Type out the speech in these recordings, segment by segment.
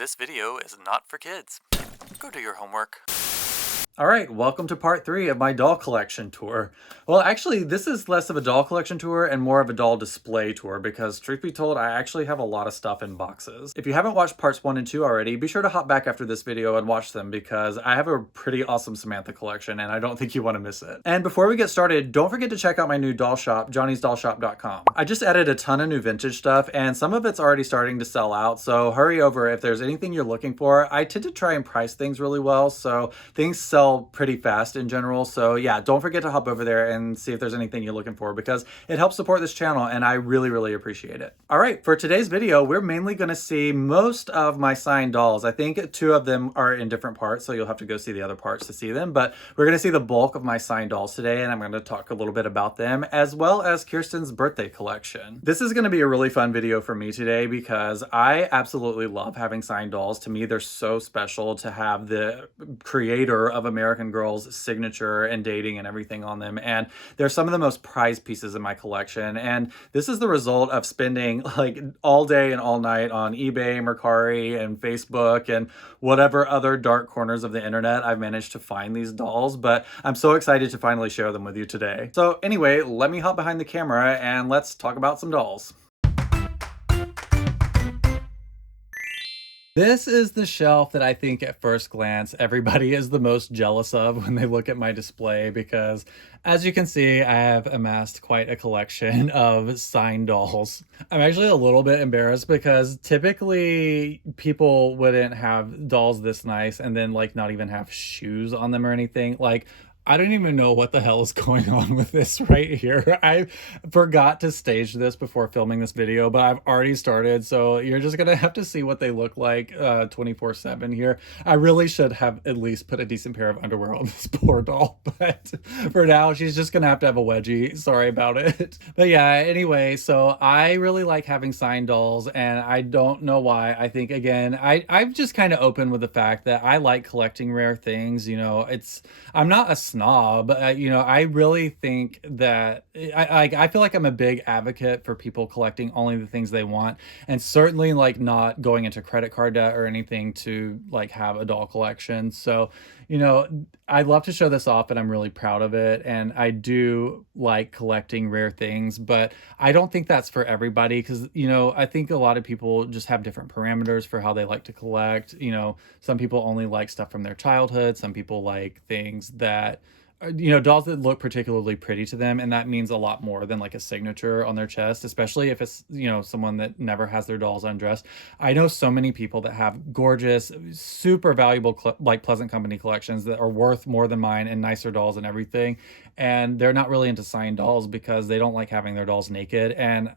This video is not for kids. Go do your homework. All right, welcome to part 3 of my doll collection tour. Well, actually, this is less of a doll collection tour and more of a doll display tour because, truth be told, I actually have a lot of stuff in boxes. If you haven't watched parts 1 and 2 already, be sure to hop back after this video and watch them because I have a pretty awesome Samantha collection and I don't think you want to miss it. And before we get started, don't forget to check out my new doll shop, johnnysdollshop.com. I just added a ton of new vintage stuff and some of it's already starting to sell out, so hurry over if there's anything you're looking for. I tend to try and price things really well, so things sell pretty fast in general. So yeah, don't forget to hop over there and see if there's anything you're looking for because it helps support this channel and I really appreciate it. All right, for today's video, we're mainly going to see most of my signed dolls. I think 2 of them are in different parts, so you'll have to go see the other parts to see them, but we're going to see the bulk of my signed dolls today and I'm going to talk a little bit about them as well as Kirsten's birthday collection. This is going to be a really fun video for me today because I absolutely love having signed dolls. To me, they're so special to have the creator of American Girl's signature and dating and everything on them, and they're some of the most prized pieces in my collection. And this is the result of spending like all day and all night on eBay, Mercari, and Facebook, and whatever other dark corners of the internet I've managed to find these dolls. But I'm so excited to finally share them with you today. So anyway, let me hop behind the camera and let's talk about some dolls. This is the shelf that I think at first glance everybody is the most jealous of when they look at my display because, as you can see, I have amassed quite a collection of signed dolls. I'm actually a little bit embarrassed because typically people wouldn't have dolls this nice and then like not even have shoes on them or anything. Like, I don't even know what the hell is going on with this right here. I forgot to stage this before filming this video, but I've already started, so you're just gonna have to see what they look like 24/7 here. I really should have at least put a decent pair of underwear on this poor doll, but for now, she's just gonna have to have a wedgie. Sorry about it. But yeah, anyway, so I really like having signed dolls, and I don't know why. I think, again, I'm just kind of open with the fact that I like collecting rare things. You know, I'm not a snob. I really think that I feel like I'm a big advocate for people collecting only the things they want, and certainly like not going into credit card debt or anything to like have a doll collection. So, I love to show this off and I'm really proud of it. And I do like collecting rare things, but I don't think that's for everybody because, I think a lot of people just have different parameters for how they like to collect. Some people only like stuff from their childhood. Some people like things that dolls that look particularly pretty to them, and that means a lot more than like a signature on their chest, especially if it's someone that never has their dolls undressed. I know so many people that have gorgeous, super valuable like Pleasant Company collections that are worth more than mine and nicer dolls and everything, and they're not really into signed dolls because they don't like having their dolls naked, and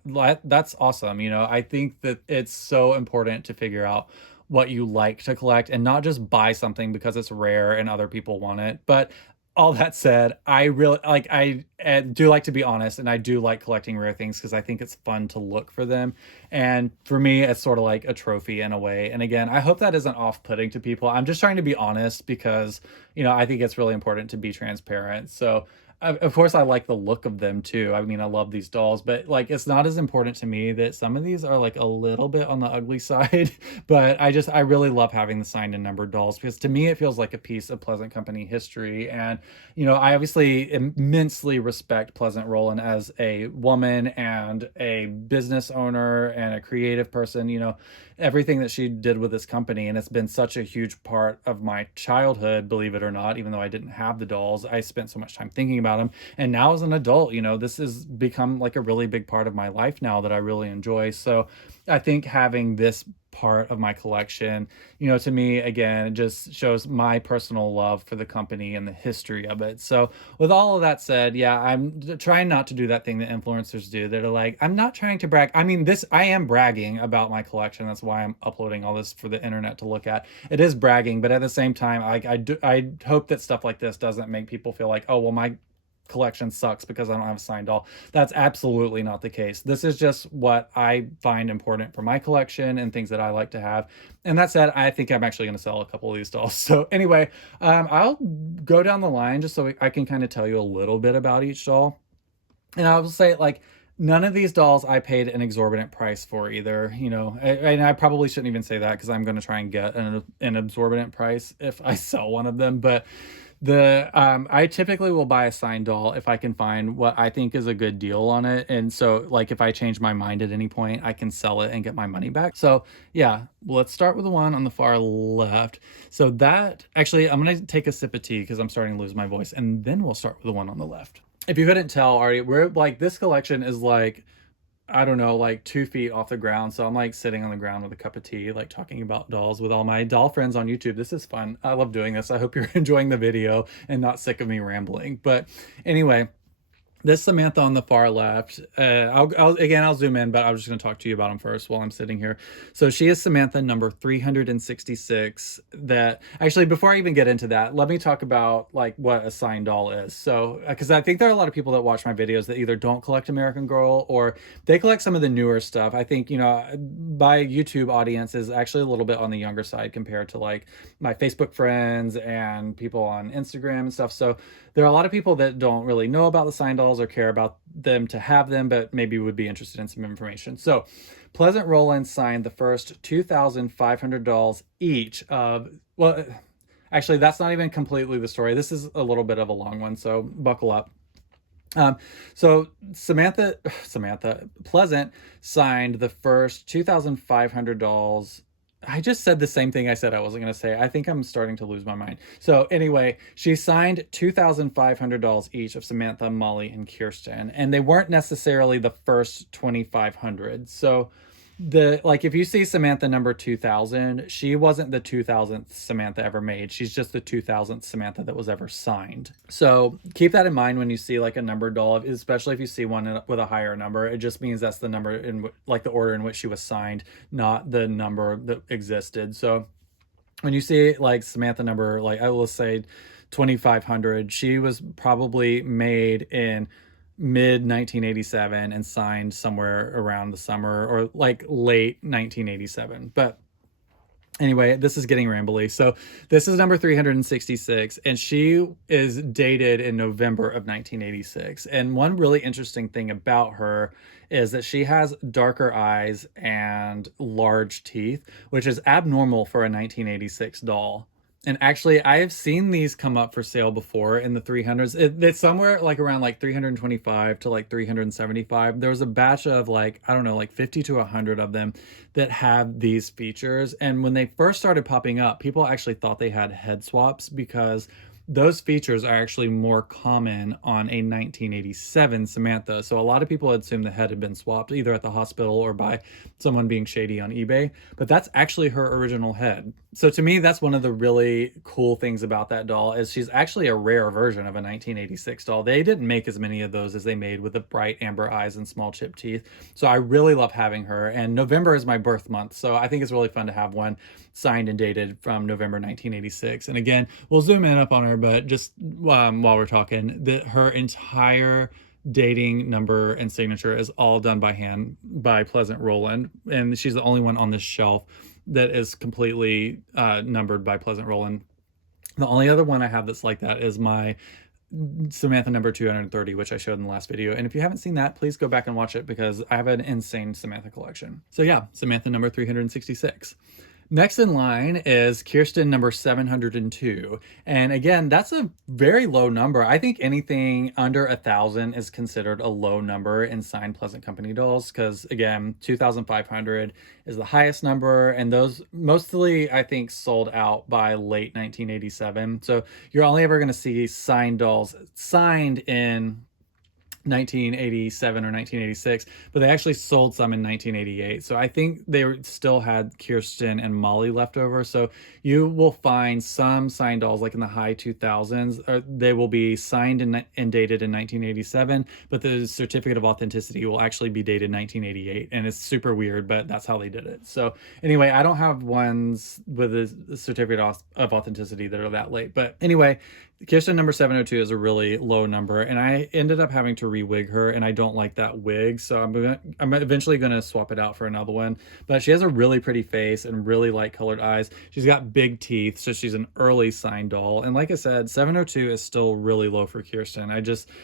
that's awesome. I think that it's so important to figure out what you like to collect and not just buy something because it's rare and other people want it. But all that said, I really like, I do like to be honest, and I do like collecting rare things because I think it's fun to look for them. And for me, it's sort of like a trophy in a way. And again, I hope that isn't off-putting to people. I'm just trying to be honest because, I think it's really important to be transparent. So of course, I like the look of them too. I mean, I love these dolls, but like, it's not as important to me that some of these are like a little bit on the ugly side. But I really love having the signed and numbered dolls because to me, it feels like a piece of Pleasant Company history. And, I obviously immensely respect Pleasant Rowland as a woman and a business owner and a creative person, everything that she did with this company. And it's been such a huge part of my childhood, believe it or not, even though I didn't have the dolls. I spent so much time thinking about them. And now as an adult, this has become like a really big part of my life now that I really enjoy. So I think having this part of my collection, to me, again, it just shows my personal love for the company and the history of it. So with all of that said, yeah, I'm trying not to do that thing that influencers do that are like, I'm not trying to brag. I mean, I am bragging about my collection. That's why I'm uploading all this for the internet to look at. It is bragging, but at the same time, I hope that stuff like this doesn't make people feel like, oh, well, my collection sucks because I don't have a signed doll. That's absolutely not the case. This is just what I find important for my collection and things that I like to have. And that said, I think I'm actually going to sell a couple of these dolls. So anyway, I'll go down the line just so I can kind of tell you a little bit about each doll. And I will say, like, None of these dolls I paid an exorbitant price for either, you know, and I probably shouldn't even say that because I'm going to try and get an exorbitant price if I sell one of them. But I typically will buy a signed doll if I can find what I think is a good deal on it. And so like if I change my mind at any point, I can sell it and get my money back. So yeah, let's start with the one on the far left. So that actually, I'm going to take a sip of tea because I'm starting to lose my voice, and then we'll start with the one on the left. If you couldn't tell already, we're like, this collection is like, I don't know, like 2 feet off the ground. So I'm like sitting on the ground with a cup of tea, like talking about dolls with all my doll friends on YouTube. This is fun. I love doing this. I hope you're enjoying the video and not sick of me rambling. But anyway, this Samantha on the far left, I'll zoom in, but I was just going to talk to you about them first while I'm sitting here. So she is Samantha number 366. That actually, before I even get into that, let me talk about like what a signed doll is. So, because I think there are a lot of people that watch my videos that either don't collect American Girl or they collect some of the newer stuff. I think, you know, my YouTube audience is actually a little bit on the younger side compared to like my Facebook friends and people on Instagram and stuff. So there are a lot of people that don't really know about the signed dolls or care about them to have them, but maybe would be interested in some information. So Pleasant Rowland signed the first 2,500 dolls each of, well, actually, that's not even completely the story. This is a little bit of a long one, so buckle up. So Pleasant signed the first 2,500 dolls. I just said the same thing I said I wasn't going to say. I think I'm starting to lose my mind. So anyway, she signed 2,500 dolls each of Samantha, Molly, and Kirsten, and they weren't necessarily the first 2,500. So if you see Samantha number 2000, she wasn't the 2000th Samantha ever made. She's just the 2000th Samantha that was ever signed. So keep that in mind when you see like a number doll, especially if you see one with a higher number. It just means that's the number in like the order in which she was signed, not the number that existed. So when you see like Samantha number, like I will say 2500, she was probably made in mid 1987 and signed somewhere around the summer or like late 1987. But anyway, this is getting rambly. So this is number 366, and she is dated in November of 1986. And one really interesting thing about her is that she has darker eyes and large teeth, which is abnormal for a 1986 doll. And actually, I have seen these come up for sale before in the 300s. It's somewhere like around like 325 to like 375. There was a batch of like, I don't know, like 50 to 100 of them that have these features. And when they first started popping up, people actually thought they had head swaps because those features are actually more common on a 1987 Samantha. So a lot of people assumed the head had been swapped either at the hospital or by someone being shady on eBay, but that's actually her original head. So to me, that's one of the really cool things about that doll is she's actually a rare version of a 1986 doll. They didn't make as many of those as they made with the bright amber eyes and small chip teeth. So I really love having her, and November is my birth month. So I think it's really fun to have one signed and dated from November 1986. And again, we'll zoom in up on her, but just while we're talking, her entire dating number and signature is all done by hand by Pleasant Rowland, and she's the only one on this shelf that is completely numbered by Pleasant Rowland. The only other one I have that's like that is my Samantha number 230, which I showed in the last video. And if you haven't seen that, please go back and watch it because I have an insane Samantha collection. So yeah, Samantha number 366. Next in line is Kirsten number 702. And again, that's a very low number. I think anything under 1,000 is considered a low number in signed Pleasant Company dolls because, again, 2,500 is the highest number. And those mostly, I think, sold out by late 1987. So you're only ever going to see signed dolls signed in 1987 or 1986, but they actually sold some in 1988. So I think they still had Kirsten and Molly left over. So you will find some signed dolls like in the high 2000s, or they will be signed and dated in 1987, but the certificate of authenticity will actually be dated 1988. And it's super weird, but that's how they did it. So anyway, I don't have ones with a certificate of authenticity that are that late. But anyway, Kirsten number 702 is a really low number, and I ended up having to re-wig her, and I don't like that wig, so I'm eventually gonna swap it out for another one. But she has a really pretty face and really light colored eyes. She's got big teeth, so she's an early signed doll. And like I said, 702 is still really low for Kirsten.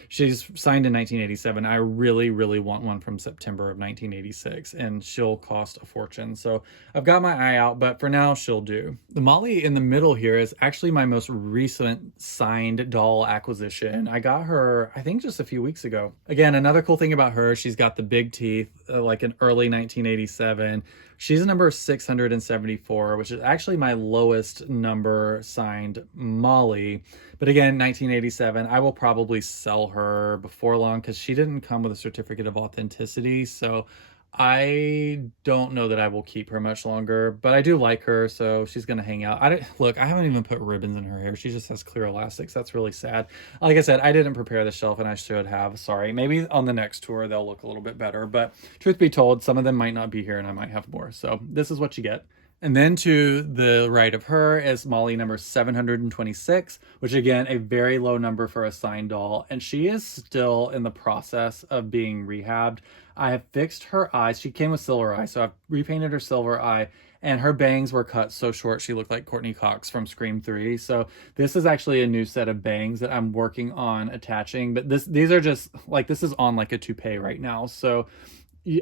She's signed in 1987. I really, really want one from September of 1986, and she'll cost a fortune. So I've got my eye out, but for now, she'll do. The Molly in the middle here is actually my most recent signed doll acquisition. I got her, I think, just a few weeks ago. Again, another cool thing about her, she's got the big teeth, like an early 1987. She's number 674, which is actually my lowest number signed Molly. But again, 1987, I will probably sell her before long because she didn't come with a certificate of authenticity. So I don't know that I will keep her much longer, but I do like her, so she's gonna hang out. Look, I haven't even put ribbons in her hair. She just has clear elastics. That's really sad. Like I said, I didn't prepare the shelf, and I should have. Sorry. Maybe on the next tour they'll look a little bit better, but truth be told, some of them might not be here, and I might have more. So this is what you get. And then to the right of her is Molly number 726, which again, a very low number for a signed doll. And she is still in the process of being rehabbed. I have fixed her eyes. She came with silver eye, so I've repainted her silver eye. And her bangs were cut so short she looked like Courtney Cox from Scream 3. So this is actually a new set of bangs that I'm working on attaching. But these are just, like, this is on like a toupee right now. So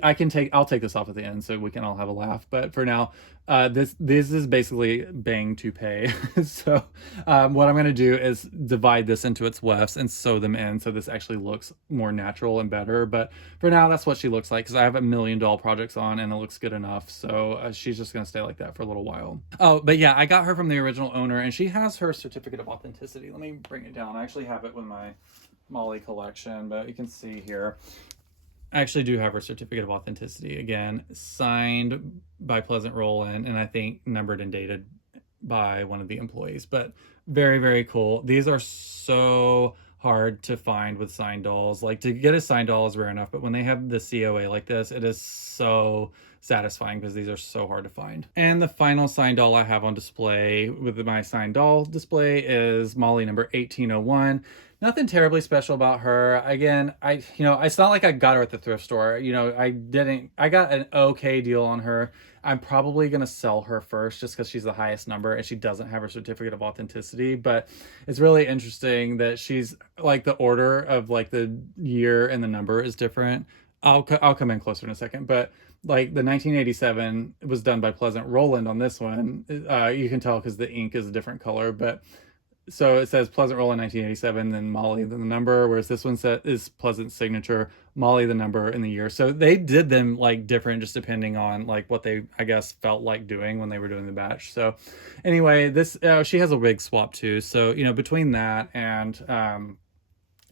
I'll take this off at the end so we can all have a laugh. But for now, this is basically bang toupee. So what I'm going to do is divide this into its wefts and sew them in so this actually looks more natural and better. But for now, that's what she looks like because I have a million doll projects on and it looks good enough. So she's just going to stay like that for a little while. Oh, but yeah, I got her from the original owner and she has her certificate of authenticity. Let me bring it down. I actually have it with my Molly collection, but you can see here. I actually do have her certificate of authenticity, again, signed by Pleasant Rowland, and I think numbered and dated by one of the employees. But very, very cool. These are so hard to find with signed dolls. Like, to get a signed doll is rare enough, but when they have the COA like this, it is so satisfying because these are so hard to find. And the final signed doll I have on display with my signed doll display is Molly number 1801. Nothing terribly special about her. Again, it's not like I got her at the thrift store. I got an okay deal on her. I'm probably going to sell her first just because she's the highest number and she doesn't have her certificate of authenticity. But it's really interesting that she's like the order of like the year and the number is different. I'll come in closer in a second, but like the 1987 was done by Pleasant Rowland on this one. You can tell because the ink is a different color, but so it says Pleasant Rowland 1987, then Molly the number, whereas this one is Pleasant signature, Molly the number in the year. So they did them like different just depending on like what they, I guess, felt like doing when they were doing the batch. So anyway, this she has a wig swap too. So between that and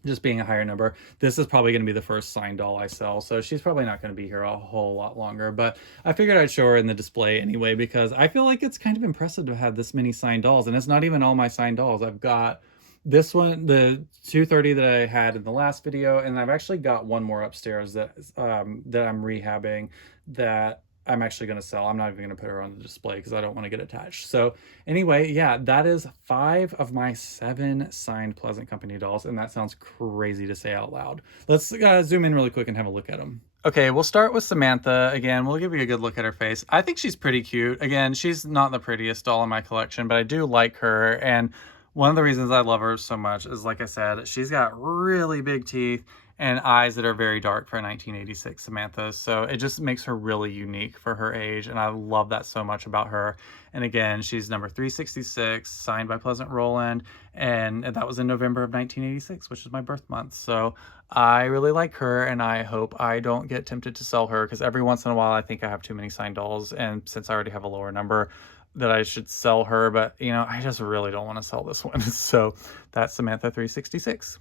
just being a higher number, this is probably going to be the first signed doll I sell. So she's probably not going to be here a whole lot longer, but I figured I'd show her in the display anyway, because I feel like it's kind of impressive to have this many signed dolls. And it's not even all my signed dolls. I've got this one, the 230 that I had in the last video, and I've actually got one more upstairs that I'm rehabbing that I'm actually going to sell. I'm not even going to put her on the display because I don't want to get attached. So anyway, yeah, that is 5 of my 7 signed Pleasant Company dolls. And that sounds crazy to say out loud. Let's zoom in really quick and have a look at them. Okay, we'll start with Samantha. Again, we'll give you a good look at her face. I think she's pretty cute. Again, she's not the prettiest doll in my collection, but I do like her. And one of the reasons I love her so much is, like I said, she's got really big teeth and eyes that are very dark for a 1986 Samantha. So it just makes her really unique for her age. And I love that so much about her. And again, she's number 366, signed by Pleasant Rowland. And that was in November of 1986, which is my birth month. So I really like her, and I hope I don't get tempted to sell her, because every once in a while I think I have too many signed dolls. And since I already have a lower number, that I should sell her. But, I just really don't want to sell this one. So that's Samantha 366.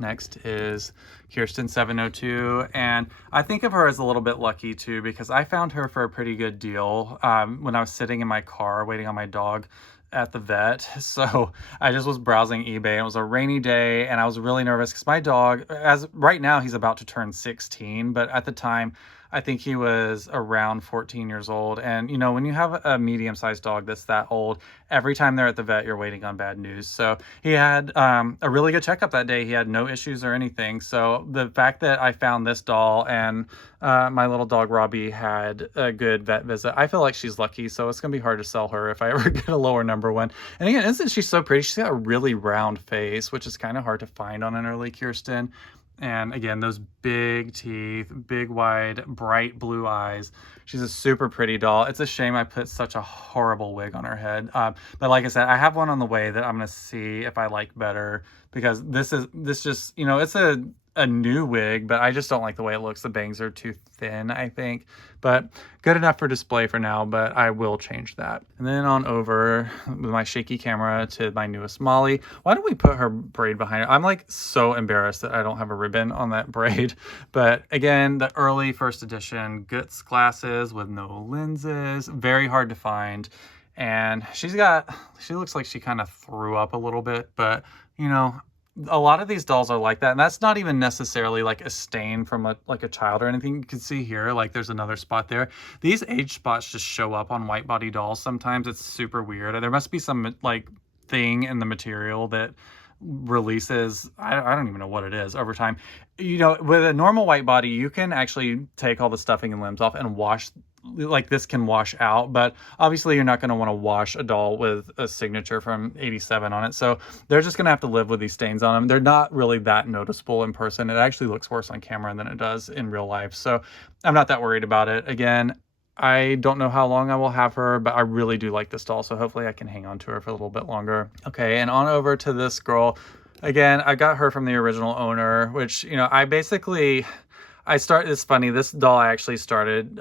Next is Kirsten 702, and I think of her as a little bit lucky too, because I found her for a pretty good deal when I was sitting in my car waiting on my dog at the vet. So I just was browsing eBay. It was a rainy day and I was really nervous because my dog, as right now, he's about to turn 16, but at the time I think he was around 14 years old. And, you know, when you have a medium-sized dog that's that old, every time they're at the vet, you're waiting on bad news. So he had a really good checkup that day. He had no issues or anything. So the fact that I found this doll and my little dog Robbie had a good vet visit, I feel like she's lucky. So it's going to be hard to sell her if I ever get a lower number one. And again, isn't she so pretty? She's got a really round face, which is kind of hard to find on an early Kirsten. And again, those big teeth, big, wide, bright blue eyes. She's a super pretty doll. It's a shame I put such a horrible wig on her head. But like I said, I have one on the way that I'm going to see if I like better, because this just, you know, it's a new wig, but I just don't like the way it looks. The bangs are too thin, I think, but good enough for display for now, but I will change that. And then on over with my shaky camera to my newest Molly. Why don't we put her braid behind her? I'm like so embarrassed that I don't have a ribbon on that braid. But again, the early first edition Goots glasses with no lenses, very hard to find. And she looks like she kind of threw up a little bit, but you know, a lot of these dolls are like that, and that's not even necessarily like a stain from like a child or anything. You can see here, like there's another spot there. These age spots just show up on white body dolls sometimes. It's super weird. There must be some like thing in the material that releases, I don't even know what it is, over time. You know, with a normal white body, you can actually take all the stuffing and limbs off and wash, like this can wash out, but obviously you're not going to want to wash a doll with a signature from 87 on it. So they're just going to have to live with these stains on them. They're not really that noticeable in person. It actually looks worse on camera than it does in real life. So I'm not that worried about it. Again, I don't know how long I will have her, but I really do like this doll. So hopefully I can hang on to her for a little bit longer. Okay, and on over to this girl. Again, I got her from the original owner, which, you know, it's funny, this doll I actually started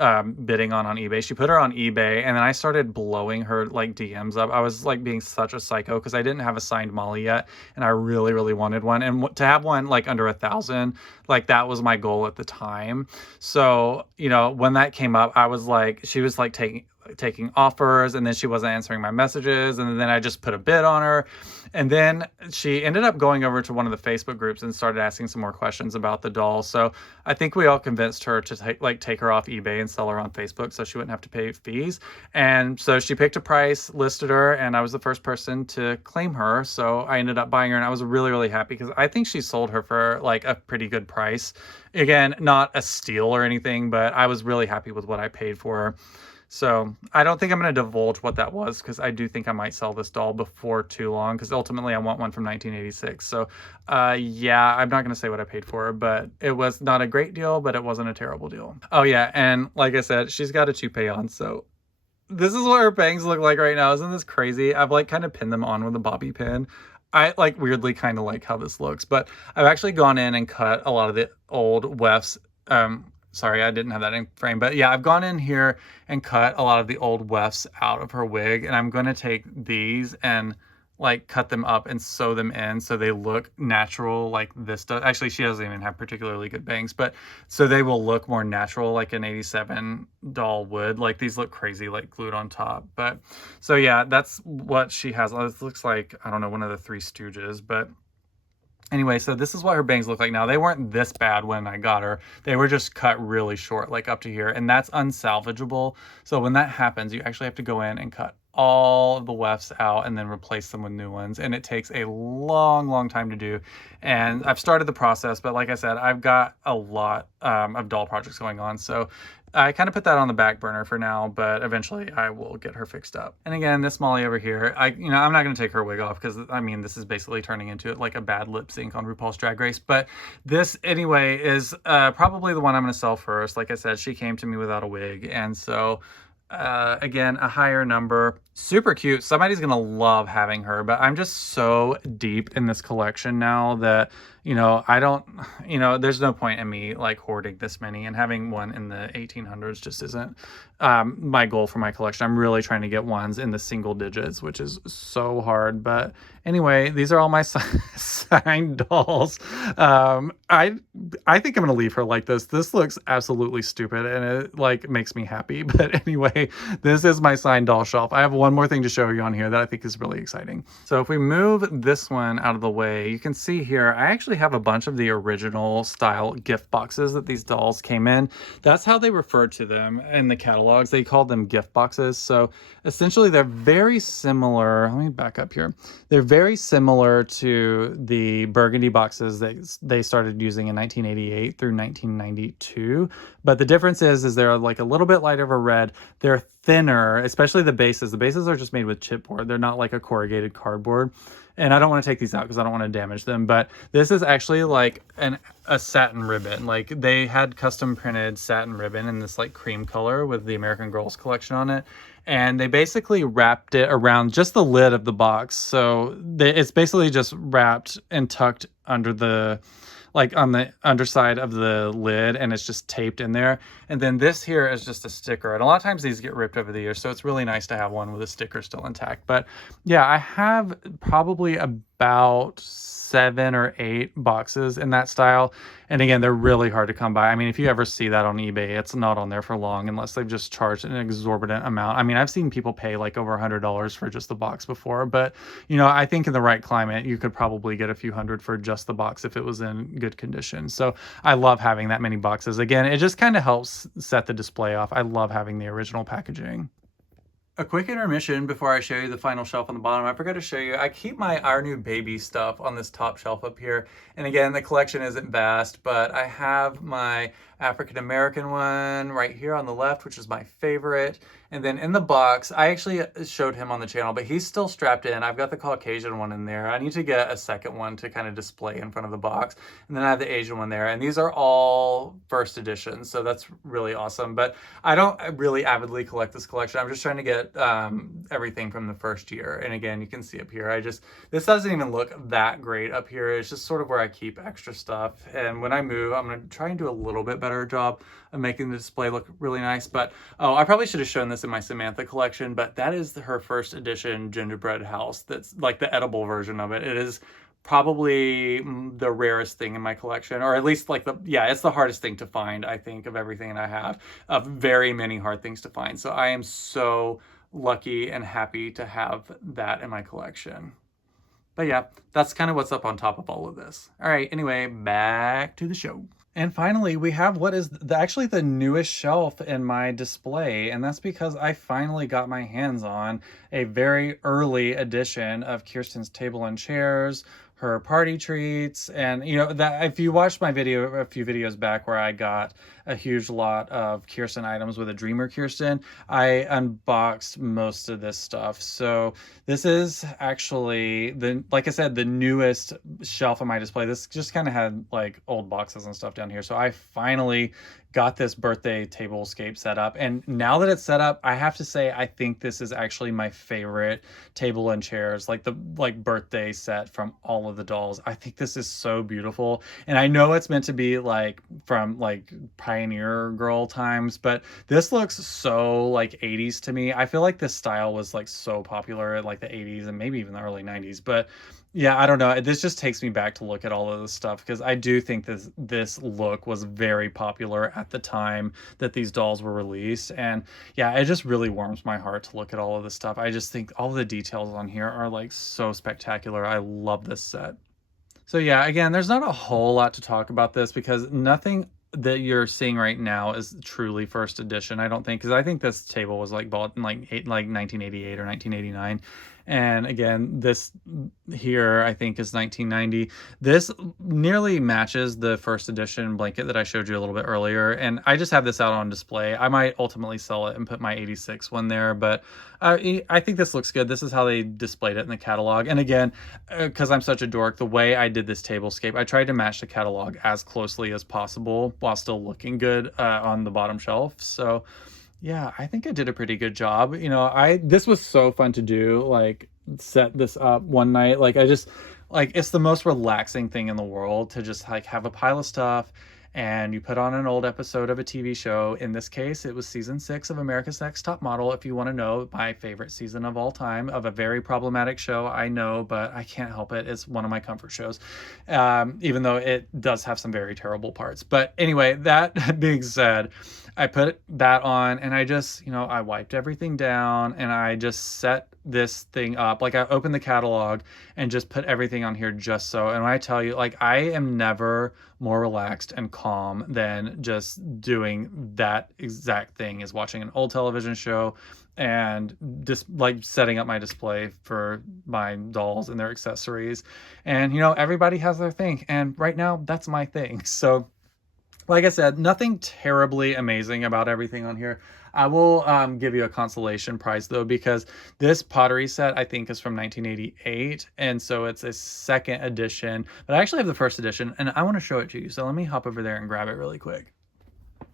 bidding on eBay. She put her on eBay, and then I started blowing her like DMs up. I was like being such a psycho because I didn't have a signed Molly yet, and I really, really wanted one. And to have one like under 1,000, like that was my goal at the time. So, you know, when that came up, I was like, she was like taking offers, and then she wasn't answering my messages, and then I just put a bid on her. And then she ended up going over to one of the Facebook groups and started asking some more questions about the doll. So I think we all convinced her to take her off eBay and sell her on Facebook so she wouldn't have to pay fees. And so she picked a price, listed her, and I was the first person to claim her. So I ended up buying her, and I was really, really happy because I think she sold her for like a pretty good price. Again, not a steal or anything, but I was really happy with what I paid for her. So I don't think I'm going to divulge what that was, because I do think I might sell this doll before too long, because ultimately I want one from 1986. So yeah, I'm not going to say what I paid for her, but it was not a great deal, but it wasn't a terrible deal. Oh yeah, and like I said, she's got a toupee on, so this is what her bangs look like right now. Isn't this crazy? I've like kind of pinned them on with a bobby pin. I like weirdly kind of like how this looks, but I've actually gone in and cut a lot of the old wefts. Sorry, I didn't have that in frame, but yeah, I've gone in here and cut a lot of the old wefts out of her wig, and I'm going to take these and like cut them up and sew them in so they look natural like this does. Actually, she doesn't even have particularly good bangs, but so they will look more natural like an 87 doll would. Like these look crazy, like glued on top. But so yeah, that's what she has. This looks like, I don't know, one of the Three Stooges, but anyway, so this is what her bangs look like now. They weren't this bad when I got her. They were just cut really short, like up to here, and that's unsalvageable. So when that happens, you actually have to go in and cut all of the wefts out and then replace them with new ones. And it takes a long, long time to do. And I've started the process, but like I said, I've got a lot of doll projects going on. So I kind of put that on the back burner for now, but eventually I will get her fixed up. And again, this Molly over here, I'm not going to take her wig off because, I mean, this is basically turning into like a bad lip sync on RuPaul's Drag Race. But this, anyway, is probably the one I'm going to sell first. Like I said, she came to me without a wig. And so, again, a higher number. Super cute. Somebody's going to love having her. But I'm just so deep in this collection now that, there's no point in me like hoarding this many, and having one in the 1800s just isn't my goal for my collection. I'm really trying to get ones in the single digits, which is so hard. But anyway, these are all my signed dolls. I think I'm going to leave her like this. This looks absolutely stupid, and it like makes me happy. But anyway, this is my signed doll shelf. I have one more thing to show you on here that I think is really exciting. So if we move this one out of the way, you can see here, I actually actually have a bunch of the original style gift boxes that these dolls came in. That's how they referred to them in the catalogs. They called them gift boxes. So essentially they're very similar. Let me back up here. They're very similar to the burgundy boxes that they started using in 1988 through 1992. But the difference is they're like a little bit lighter of a red. They're thinner, especially the bases. The bases are just made with chipboard. They're not like a corrugated cardboard. And I don't want to take these out because I don't want to damage them. But this is actually like a satin ribbon. Like they had custom printed satin ribbon in this like cream color with the American Girls collection on it. And they basically wrapped it around just the lid of the box. So it's basically just wrapped and tucked under the, like on the underside of the lid, and it's just taped in there. And then this here is just a sticker. And a lot of times these get ripped over the years, so it's really nice to have one with a sticker still intact. But yeah, I have probably about 7 or 8 boxes in that style. And again, they're really hard to come by. I mean, if you ever see that on eBay, it's not on there for long unless they've just charged an exorbitant amount. I mean, I've seen people pay like over $100 for just the box before, but you know, I think in the right climate, you could probably get a few hundred for just the box if it was in good condition. So I love having that many boxes. Again, it just kind of helps set the display off. I love having the original packaging. A quick intermission before I show you the final shelf on the bottom. I forgot to show you, I keep my Our New Baby stuff on this top shelf up here. And again, the collection isn't vast, but I have my African American one right here on the left, which is my favorite. And then in the box, I actually showed him on the channel, but he's still strapped in. I've got the Caucasian one in there. I need to get a second one to kind of display in front of the box. And then I have the Asian one there. And these are all first editions, so that's really awesome. But I don't really avidly collect this collection. I'm just trying to get everything from the first year. And again, you can see up here, this doesn't even look that great up here. It's just sort of where I keep extra stuff. And when I move, I'm going to try and do a little bit better job of making the display look really nice. But oh, I probably should have shown this in my Samantha collection, but that is her first edition gingerbread house. That's like the edible version of it. It is probably the rarest thing in my collection, or at least like it's the hardest thing to find, I think, of everything I have, of very many hard things to find. So I am so lucky and happy to have that in my collection. But yeah, that's kind of what's up on top of all of this. All right, anyway, back to the show. And finally, we have what is actually the newest shelf in my display, and that's because I finally got my hands on a very early edition of Kirsten's Table and Chairs, her party treats, and you know that if you watched my video a few videos back where I got a huge lot of Kirsten items with a Dreamer Kirsten, I unboxed most of this stuff. So this is actually like I said, the newest shelf on my display. This just kind of had like old boxes and stuff down here. So I finally got this birthday tablescape set up, and now that it's set up, I have to say I think this is actually my favorite table and chairs, like the birthday set from all of the dolls. I think this is so beautiful, and I know it's meant to be like from like Pioneer Girl times, but this looks so like 80s to me. I feel like this style was like so popular in like the 80s and maybe even the early 90s, but yeah, I don't know. This just takes me back to look at all of this stuff because I do think this look was very popular at the time that these dolls were released. And yeah, it just really warms my heart to look at all of this stuff. I just think all the details on here are like so spectacular. I love this set. So yeah, again, there's not a whole lot to talk about this because nothing that you're seeing right now is truly first edition, I don't think, because I think this table was like bought in like 1988 or 1989. And again, this here I think is 1990. This nearly matches the first edition blanket that I showed you a little bit earlier, and I just have this out on display. I might ultimately sell it and put my 86 one there, but I think this looks good. This is how they displayed it in the catalog. And again, because I'm such a dork, the way I did this tablescape, I tried to match the catalog as closely as possible while still looking good on the bottom shelf. So yeah, I think I did a pretty good job. You know, this was so fun to do, like set this up one night. Like it's the most relaxing thing in the world to just like have a pile of stuff and you put on an old episode of a TV show. In this case, it was season 6 of America's Next Top Model. If you want to know, my favorite season of all time, of a very problematic show, I know, but I can't help it. It's one of my comfort shows, even though it does have some very terrible parts. But anyway, that being said, I put that on and I just, I wiped everything down and I just set this thing up. Like, I opened the catalog and just put everything on here just so. And when I tell you, like, I am never more relaxed and calm than just doing that exact thing, is watching an old television show and just like setting up my display for my dolls and their accessories. And everybody has their thing, and right now that's my thing. So like I said, nothing terribly amazing about everything on here. I will give you a consolation prize though, because this pottery set I think is from 1988, and so it's a second edition, but I actually have the first edition and I want to show it to you. So let me hop over there and grab it really quick.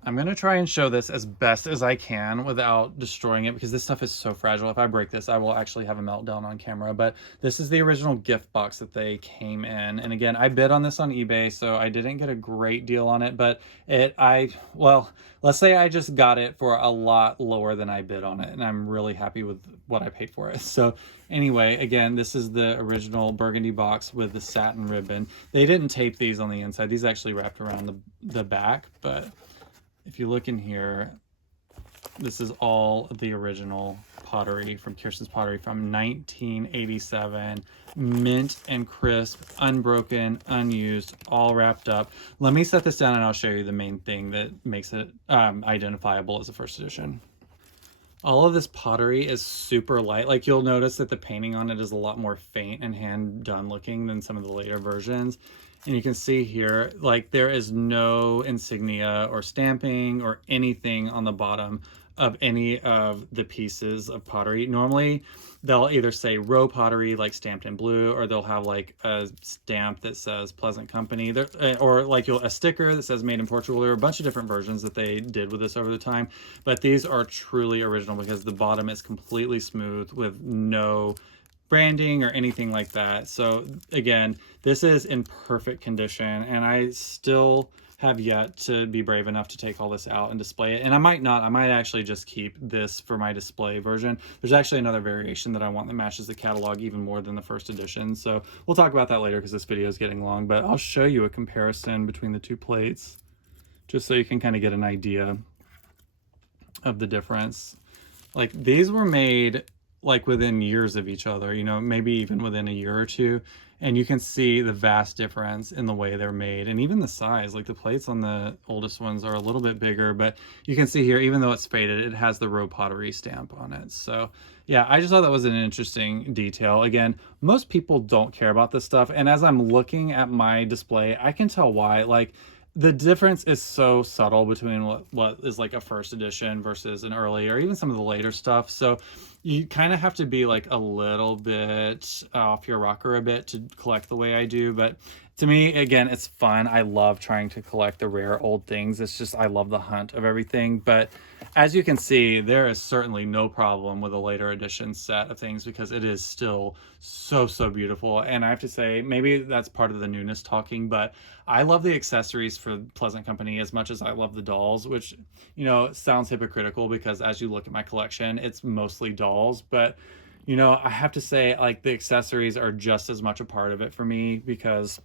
I'm going to try and show this as best as I can without destroying it, because this stuff is so fragile. If I break this, I will actually have a meltdown on camera. But this is the original gift box that they came in. And again, I bid on this on eBay, so I didn't get a great deal on it. But well, let's say I just got it for a lot lower than I bid on it. And I'm really happy with what I paid for it. So anyway, again, this is the original burgundy box with the satin ribbon. They didn't tape these on the inside. These actually wrapped around the back, but if you look in here, this is all the original pottery from Kirsten's Pottery from 1987. Mint and crisp, unbroken, unused, all wrapped up. Let me set this down and I'll show you the main thing that makes it identifiable as a first edition. All of this pottery is super light. Like, you'll notice that the painting on it is a lot more faint and hand done looking than some of the later versions. And you can see here, like, there is no insignia or stamping or anything on the bottom of any of the pieces of pottery. Normally, they'll either say Rowe Pottery, like stamped in blue, or they'll have like a stamp that says Pleasant Company, or like a sticker that says Made in Portugal. There are a bunch of different versions that they did with this over the time, but these are truly original because the bottom is completely smooth with no branding or anything like that. So again, this is in perfect condition, and I still have yet to be brave enough to take all this out and display it. And I might not, I might actually just keep this for my display version. There's actually another variation that I want that matches the catalog even more than the first edition. So we'll talk about that later because this video is getting long, but I'll show you a comparison between the two plates just so you can kind of get an idea of the difference. Like, these were made like within years of each other, maybe even within a year or two. And you can see the vast difference in the way they're made, and even the size. Like, the plates on the oldest ones are a little bit bigger, but you can see here, even though it's faded, it has the Rowe Pottery stamp on it. So yeah, I just thought that was an interesting detail. Again, most people don't care about this stuff, and as I'm looking at my display, I can tell why. Like, the difference is so subtle between what is like a first edition versus an early, or even some of the later stuff. So you kind of have to be like a little bit off your rocker a bit to collect the way I do. But to me, again, it's fun. I love trying to collect the rare old things. It's just, I love the hunt of everything. But as you can see, there is certainly no problem with a later edition set of things, because it is still so beautiful. And I have to say, maybe that's part of the newness talking, but I love the accessories for Pleasant Company as much as I love the dolls, which, sounds hypocritical because as you look at my collection, it's mostly dolls. But I have to say, like, the accessories are just as much a part of it for me, because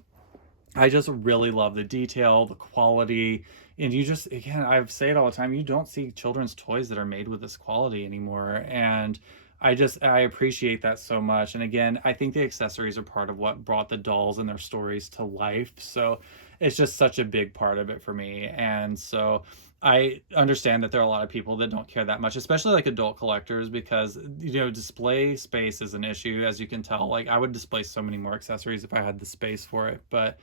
I just really love the detail, the quality. And you just, again, I say it all the time, you don't see children's toys that are made with this quality anymore. And I appreciate that so much. And again, I think the accessories are part of what brought the dolls and their stories to life. So it's just such a big part of it for me. And so I understand that there are a lot of people that don't care that much, especially like adult collectors, because, display space is an issue, as you can tell. Like, I would display so many more accessories if I had the space for it. But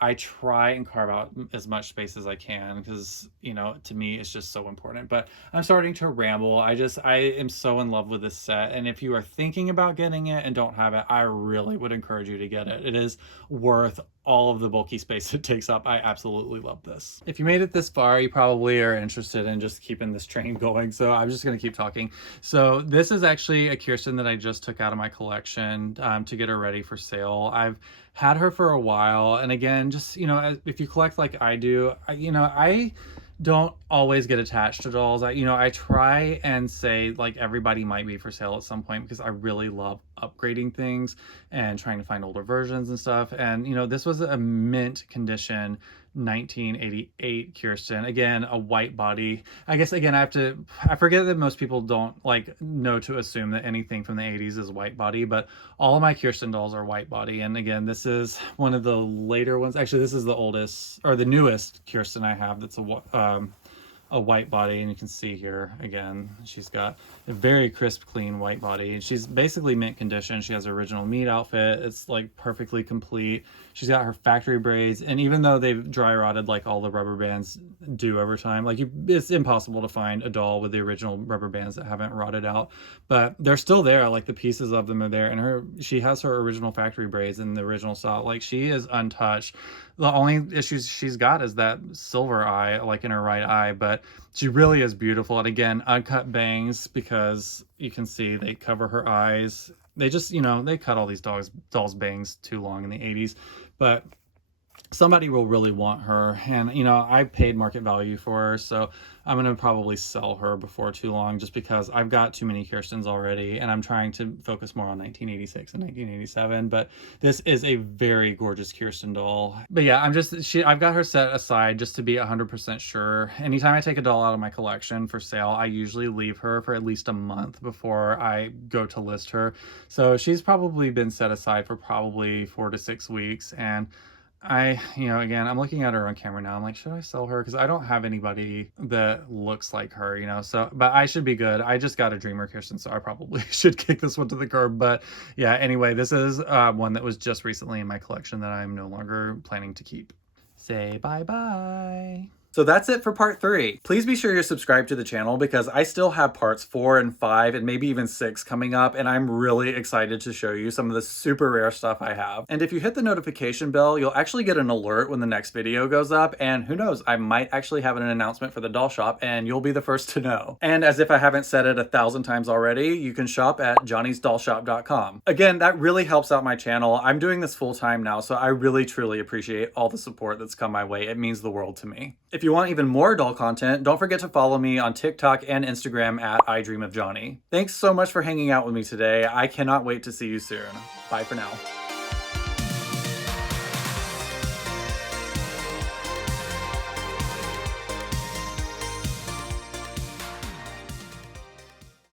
I try and carve out as much space as I can, because, to me, it's just so important. But I'm starting to ramble. I am so in love with this set. And if you are thinking about getting it and don't have it, I really would encourage you to get it. It is worth all of the bulky space it takes up. I absolutely love this. If you made it this far, you probably are interested in just keeping this train going. So I'm just going to keep talking. So this is actually a Kirsten that I just took out of my collection to get her ready for sale. I've had her for a while. And again, just, if you collect like I do, I don't always get attached to dolls. I try and say, like, everybody might be for sale at some point, because I really love upgrading things and trying to find older versions and stuff. And this was a mint condition 1988 Kirsten. Again, a white body. I guess, again, I forget that most people don't like know to assume that anything from the 80s is white body, but all of my Kirsten dolls are white body. And again, this is one of the later ones. Actually, this is the oldest or the newest Kirsten I have that's a white body, and you can see here again she's got a very crisp, clean white body. She's basically mint condition. She has her original meat outfit. It's like perfectly complete. She's got her factory braids, and even though they've dry rotted like all the rubber bands do over time, like it's impossible to find a doll with the original rubber bands that haven't rotted out, but they're still there. Like the pieces of them are there, and she has her original factory braids in the original style. Like she is untouched. The only issues she's got is that silver eye, like in her right eye, but she really is beautiful. And again, uncut bangs, because you can see they cover her eyes. They just, they cut all these dolls' bangs too long in the 80s, but somebody will really want her. And, I paid market value for her, so I'm going to probably sell her before too long, just because I've got too many Kirstens already, and I'm trying to focus more on 1986 and 1987. But this is a very gorgeous Kirsten doll. But yeah, I've got her set aside just to be 100% sure. Anytime I take a doll out of my collection for sale, I usually leave her for at least a month before I go to list her. So she's probably been set aside for probably 4 to 6 weeks. And again, I'm looking at her on camera now. I'm like, should I sell her? Because I don't have anybody that looks like her, so, but I should be good. I just got a Dreamer Kirsten, so I probably should kick this one to the curb. But yeah, anyway, this is one that was just recently in my collection that I'm no longer planning to keep. Say bye-bye. So that's it for part 3. Please be sure you're subscribed to the channel, because I still have parts 4 and 5 and maybe even 6 coming up, and I'm really excited to show you some of the super rare stuff I have. And if you hit the notification bell, you'll actually get an alert when the next video goes up, and who knows, I might actually have an announcement for the doll shop and you'll be the first to know. And as if I haven't said it 1,000 times already, you can shop at johnnysdollshop.com. Again, that really helps out my channel. I'm doing this full time now, so I really truly appreciate all the support that's come my way. It means the world to me. If you want even more doll content, don't forget to follow me on TikTok and Instagram at iDreamOfJohnny. Thanks so much for hanging out with me today. I cannot wait to see you soon. Bye for now.